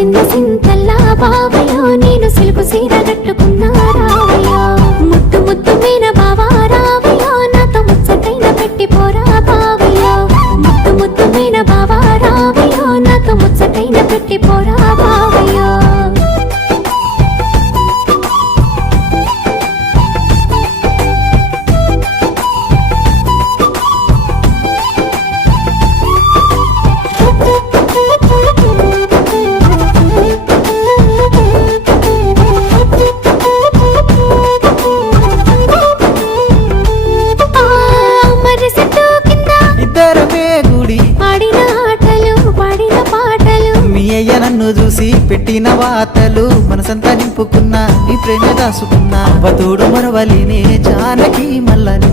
మురిసింద సింతల్లా బావయ్యో నేను సిలుకు సీర కట్టుకున్నా రావయ్యో ముద్దు ముద్దు మీన బావా రావయ్యో నాతో ముచ్చటైన పెట్టి పోరా బావయ్యో ముద్దు ముద్దు మీన బావా రావయ్యో నాతో ముచ్చటైన పెట్టి పోరా బావయ్యో నన్ను చూసి పెట్టిన వాతలు మనసంతా నింపుకున్నా నీ ప్రేమ దాసుకున్నా అవతోడు మరవలినే జానకి మల్లని